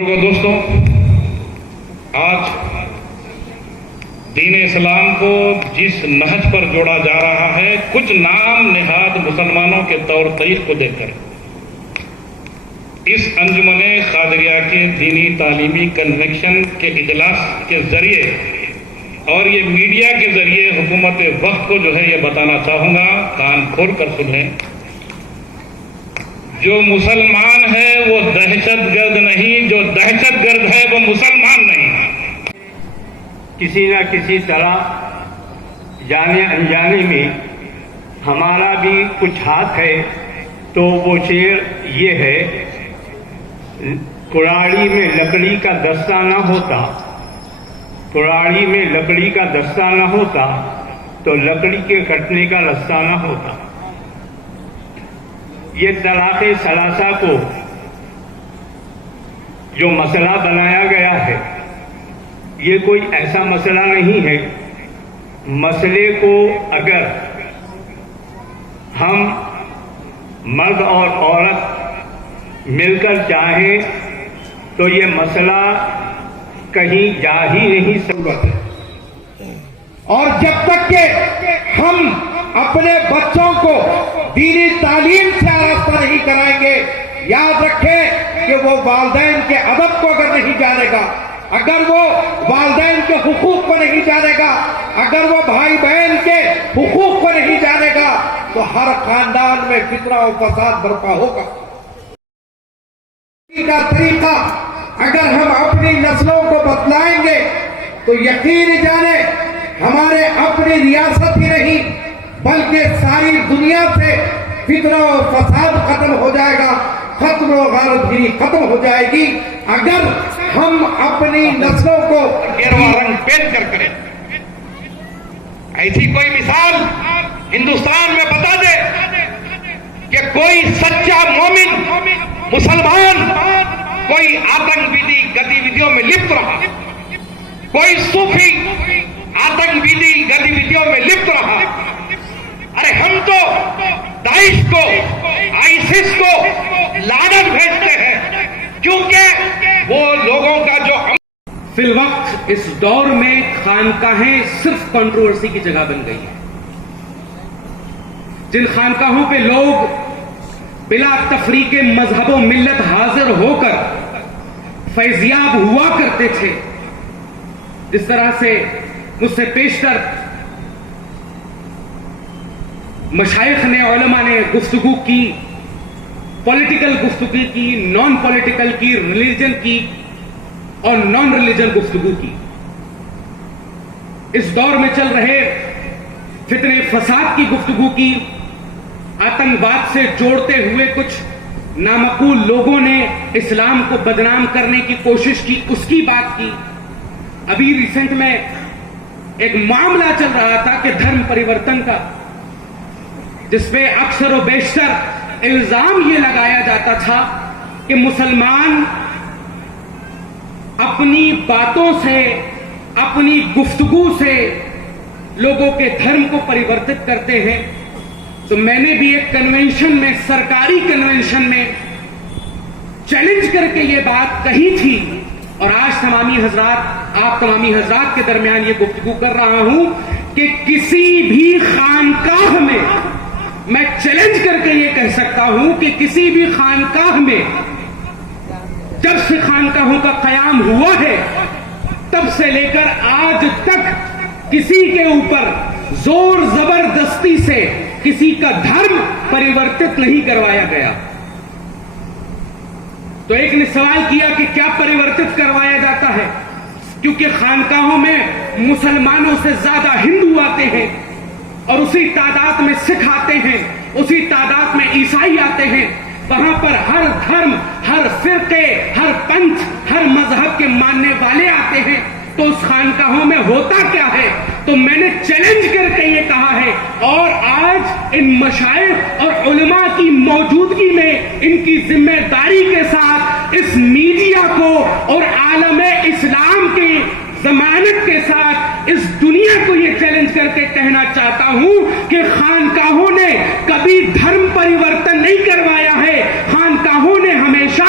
دوستوں، آج دین اسلام کو جس نہج پر جوڑا جا رہا ہے، کچھ نام نہاد مسلمانوں کے طور طریق کو دیکھ کر اس انجمن قادریہ کے دینی تعلیمی کنونشن کے اجلاس کے ذریعے اور یہ میڈیا کے ذریعے حکومت وقت کو جو ہے یہ بتانا چاہوں گا، کان کھول کر سنیں، جو مسلمان ہے وہ دہشت گرد نہیں، جو دہشت گرد ہے وہ مسلمان نہیں۔ کسی نہ کسی طرح جانے انجانے میں ہمارا بھی کچھ ہاتھ ہے، تو وہ شعر یہ ہے، کراڑی میں لکڑی کا دستہ نہ ہوتا، کراڑی میں لکڑی کا دستہ نہ ہوتا تو لکڑی کے کٹنے کا رستہ نہ ہوتا۔ یہ طلاق ثلاثہ کو جو مسئلہ بنایا گیا ہے، یہ کوئی ایسا مسئلہ نہیں ہے۔ مسئلے کو اگر ہم مرد اور عورت مل کر چاہیں تو یہ مسئلہ کہیں جا ہی نہیں سکتا۔ اور جب تک کہ ہم اپنے بچوں کو دینی تعلیم سے آراستہ نہیں کرائیں گے، یاد رکھیں کہ وہ والدین کے ادب کو اگر نہیں جانے گا، اگر وہ والدین کے حقوق کو نہیں جانے گا، اگر وہ بھائی بہن کے حقوق کو نہیں جانے گا، تو ہر خاندان میں فتنہ و فساد برپا ہوگا۔ کا طریقہ اگر ہم اپنی نسلوں کو بتلائیں گے تو یقین جانے ہمارے اپنی ریاست ہی نہیں بلکہ ساری دنیا سے فتنہ و فساد ختم ہو جائے گا، ختم و غارت گیری ختم ہو جائے گی اگر ہم اپنی نسلوں کو گیرواں رنگ پینٹ کر کریں۔ ایسی کوئی مثال ہندوستان میں بتا دے کہ کوئی سچا مومن مسلمان کوئی آتنکوادی گتیویدیوں میں لپت رہا، کوئی صوفی آتنکوادی گتیویدیوں میں لپت رہا۔ ارے ہم تو داعش کو، آئیسس کو لعنت بھیجتے ہیں کیونکہ وہ لوگوں کا جو فی الوقت اس دور میں خانقاہیں صرف کنٹروورسی کی جگہ بن گئی ہیں۔ جن خانقاہوں پہ لوگ بلا تفریق مذہب و ملت حاضر ہو کر فیضیاب ہوا کرتے تھے، جس طرح سے مجھ سے پیشتر مشائخ نے، علماء نے گفتگو کی، پولیٹیکل گفتگو کی، نان پولیٹیکل کی، ریلیجن کی اور نان ریلیجن گفتگو کی، اس دور میں چل رہے فتنے فساد کی گفتگو کی، آتنکواد سے جوڑتے ہوئے کچھ نامعقول لوگوں نے اسلام کو بدنام کرنے کی کوشش کی، اس کی بات کی۔ ابھی ریسنٹ میں ایک معاملہ چل رہا تھا کہ دھرم پریورتن کا، جس پہ اکثر و بیشتر الزام یہ لگایا جاتا تھا کہ مسلمان اپنی باتوں سے، اپنی گفتگو سے لوگوں کے دھرم کو پریورتت کرتے ہیں۔ تو میں نے بھی ایک کنونشن میں، سرکاری کنونشن میں چیلنج کر کے یہ بات کہی تھی، اور آج تمامی حضرات، آپ تمامی حضرات کے درمیان یہ گفتگو کر رہا ہوں کہ کسی بھی خانقاہ میں چیلنج کر کے یہ کہہ سکتا ہوں کہ کسی بھی خانقاہ میں جب سے خانقاہوں کا قیام ہوا ہے تب سے لے کر آج تک کسی کے اوپر زور زبردستی سے کسی کا دھرم پریورتت نہیں کروایا گیا۔ تو ایک نے سوال کیا کہ کیا پریورتت کروایا جاتا ہے؟ کیونکہ خانقاہوں میں مسلمانوں سے زیادہ ہندو آتے ہیں، اور اسی تعداد میں سکھ آتے ہیں، اسی تعداد میں عیسائی آتے ہیں۔ وہاں پر ہر دھرم، ہر فرقے، ہر پنتھ، ہر مذہب کے ماننے والے آتے ہیں۔ تو اس خانقاہوں میں ہوتا کیا ہے؟ تو میں نے چیلنج کر کے یہ کہا ہے، اور آج ان مشائخ اور علماء کی موجودگی میں ان کی ذمہ داری کے ساتھ اس میڈیا کو اور عالم اسلام کی ضمانت کے ساتھ اس دنیا کو یہ چیلنج کر کے کہنا چاہتا ہوں کہ خانقاہوں نے کبھی دھرم پریورتن نہیں کروایا ہے، خانقاہوں نے ہمیشہ